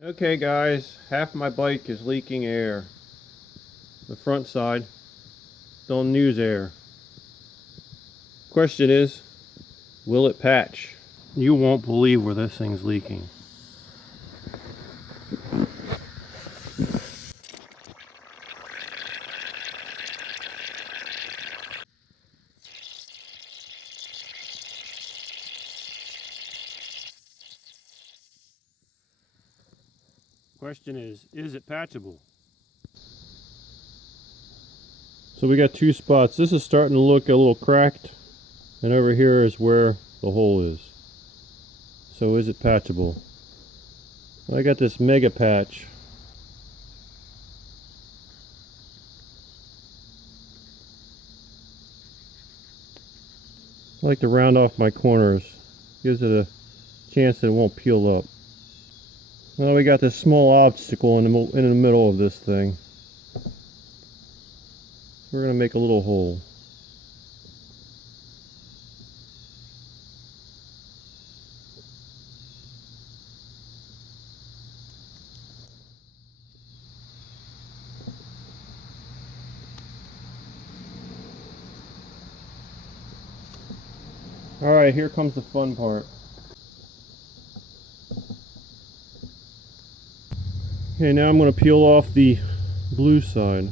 Okay guys, half my bike is leaking air. The front side don't use air. Question is, will it patch? You won't believe where this thing's leaking. Question is it patchable? So we got two spots. This is starting to look a little cracked, and over here is where the hole is. So is it patchable? I got this mega patch. I like to round off my corners. Gives it a chance that it won't peel up. Well, we got this small obstacle in the middle of this thing. We're going to make a little hole. Alright, here comes the fun part. Okay, now I'm going to peel off the blue side.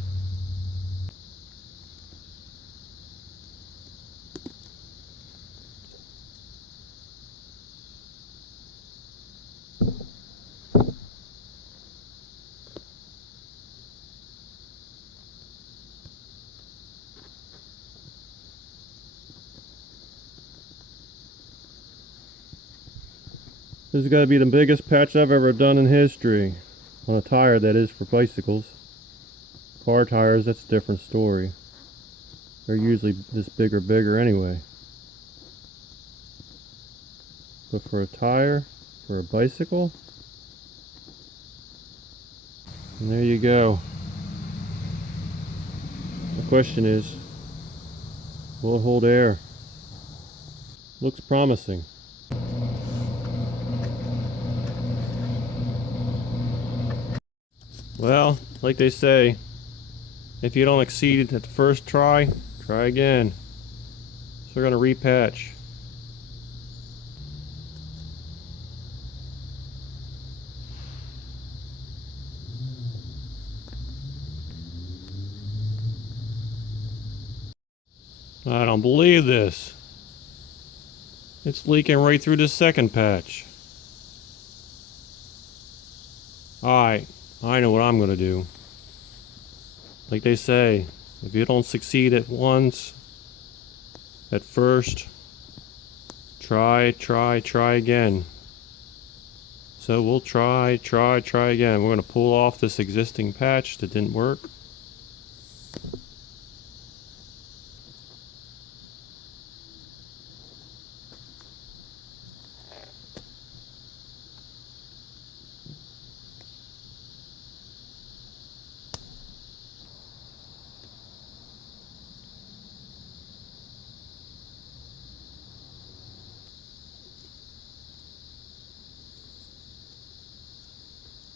This has got to be the biggest patch I've ever done in history. On a tire, that is, for bicycles. Car tires, that's a different story. They're usually this big or bigger anyway. But for a tire, for a bicycle, and there you go. The question is, will it hold air? Looks promising. Well, like they say, if you don't exceed at the first try, try again. So we're going to repatch. I don't believe this. It's leaking right through the second patch. Alright, I know what I'm going to do. Like they say, if you don't succeed at once, at first, try again. So we'll try again. We're going to pull off this existing patch that didn't work.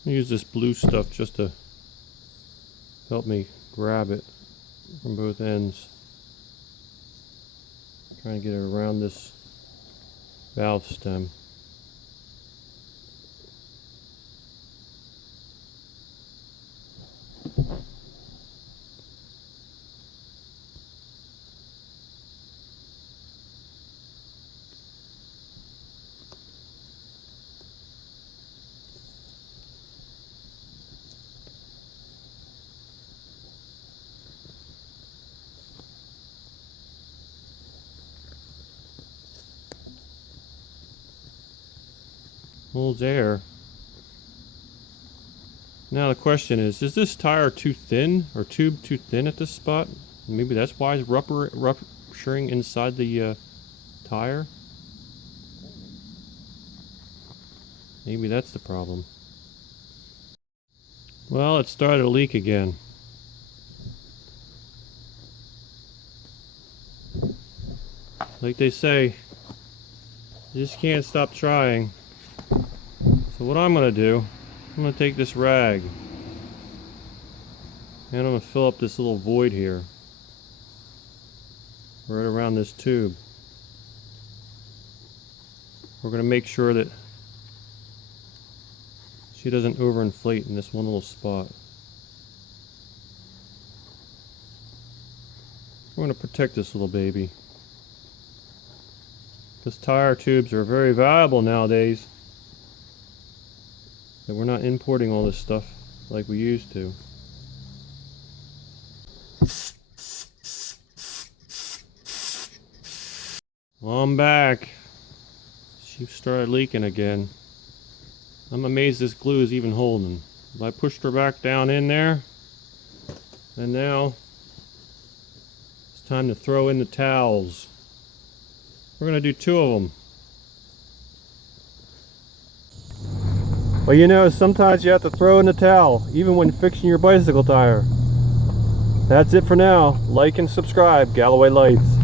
Use this blue stuff just to help me grab it from both ends. Trying to get it around this valve stem. Holds air. Now the question is this tire too thin, or tube too thin at this spot? Maybe that's why it's rupturing inside the tire? Maybe that's the problem. Well, it started to leak again. Like they say, you just can't stop trying. So what I'm going to do, I'm I'm gonna take this rag and I'm gonna fill up this little void here, right around this tube. We're gonna make sure that she doesn't overinflate in this one little spot. We're gonna protect this little baby. Because tire tubes are very valuable nowadays. And we're not importing all this stuff like we used to. Well, I'm back. She started leaking again. I'm amazed this glue is even holding. I pushed her back down in there. And now it's time to throw in the towels. We're gonna do 2 of them. Well, you know, sometimes you have to throw in the towel, even when fixing your bicycle tire. That's it for now. Like and subscribe, Galloway Lights.